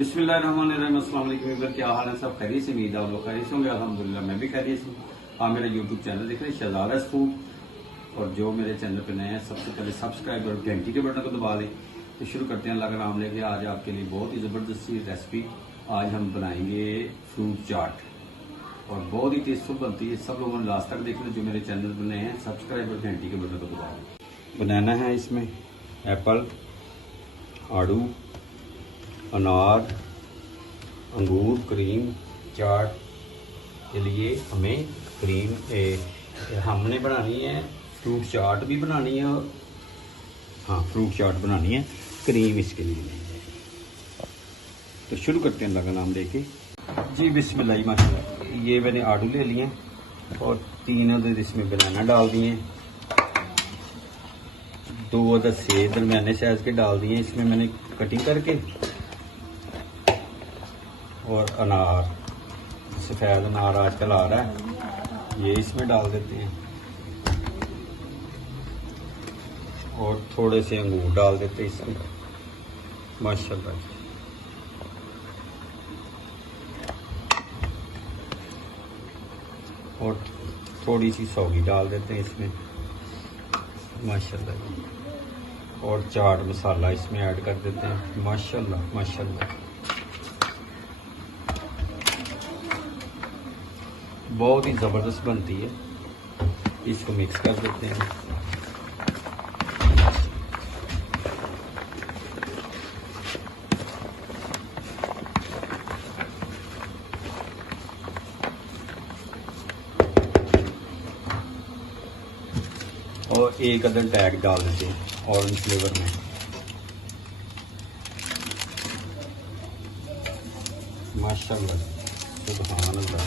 बिस्मिल्लाहिर्रहमानिर्रहीम। अस्सलाम वालेकुम। क्या हाल है? सब खैरियत से? उम्मीद है आप लोग खैरियत से होंगे। अल्हम्दुलिल्लाह मैं भी खैरियत से हूँ। आप मेरा यूट्यूब चैनल देख रहे हैं शहजादा फूड, और जो मेरे चैनल पे नए हैं सबसे पहले सब्सक्राइब और घंटी के बटन को दबा दें। तो शुरू करते हैं अल्लाह का नाम लेके। आज आपके लिए बहुत ही ज़बरदस्त सी रेसिपी। आज हम बनाएंगे फ्रूट चाट, और बहुत ही टेस्टफुल बनती है। सब लोगों ने लास्ट तक देख लें। जो मेरे चैनल पर नए हैं सब्सक्राइब और घंटी के बटन को दबा दें। बनाना है इसमें एप्पल, आड़ू, अनार, अंगूर, क्रीम। चाट के लिए हमें क्रीम हमने बनानी है, फ्रूट चाट भी बनानी है, और हाँ फ्रूट चाट बनानी है, क्रीम इसके लिए। तो शुरू करते हैं अल्लाह का नाम लेके। जी बिस्मिल्लाह माशाल्लाह। ये मैंने आड़ू ले लिए और 3 अदद इसमें बनाना डाल दिए, 2 अदद सेब दरमियाने साइज के डाल दिए इसमें मैंने कटिंग करके, और अनार, सफ़ेद अनार आजकल आ रहा है, ये इसमें डाल देते हैं, और थोड़े से अंगूर डाल देते हैं इसमें माशाल्लाह। और थोड़ी सी सौगी डाल देते हैं इसमें माशाल्लाह, और चाट मसाला इसमें ऐड कर देते हैं माशाल्लाह माशाल्लाह। बहुत ही ज़बरदस्त बनती है। इसको मिक्स कर देते हैं। और 1 अदद टैग डाल देते हैं ऑरेंज फ्लेवर में माशाल्लाह सुभान अल्लाह।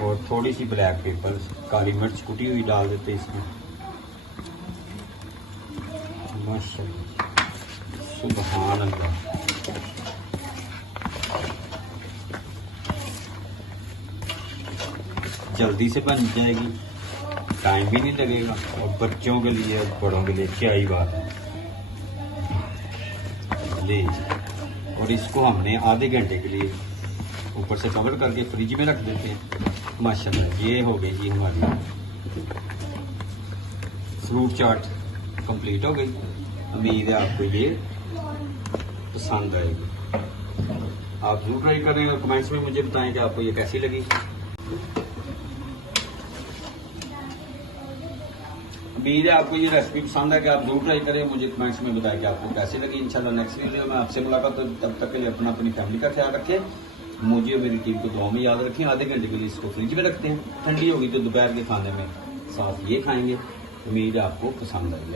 और थोड़ी सी ब्लैक पेपर, काली मिर्च कुटी हुई डाल देते इसमें माशाल्लाह सुभान अल्लाह। जल्दी से बन जाएगी, टाइम भी नहीं लगेगा, और बच्चों के लिए और बड़ों के लिए क्या ही बात है जी। और इसको हमने आधे घंटे के लिए ऊपर से कवर करके फ्रिज में रख देते हैं माशाल्लाह। ये हो गई जी हमारी फ्रूट चाट कंप्लीट हो गई। उम्मीद है आपको ये पसंद आएगी। आप जरूर ट्राई करें और कमेंट्स में मुझे बताएं कि आपको ये कैसी लगी। उम्मीद है आपको ये रेसिपी पसंद है कि आप जरूर ट्राई करें। मुझे कमेंट्स में बताएं कि आपको कैसी लगी। इंशाल्लाह नेक्स्ट वीडियो में आपसे मुलाकात हो। तब तक के लिए अपनी फैमिली का ख्याल रखें। मुझे और मेरी टीम को दुआ में याद रखें। आधे घंटे के लिए इसको फ्रिज में रखते हैं, ठंडी होगी तो दोपहर के खाने में साथ ये खाएंगे। उम्मीद है आपको पसंद आएगी।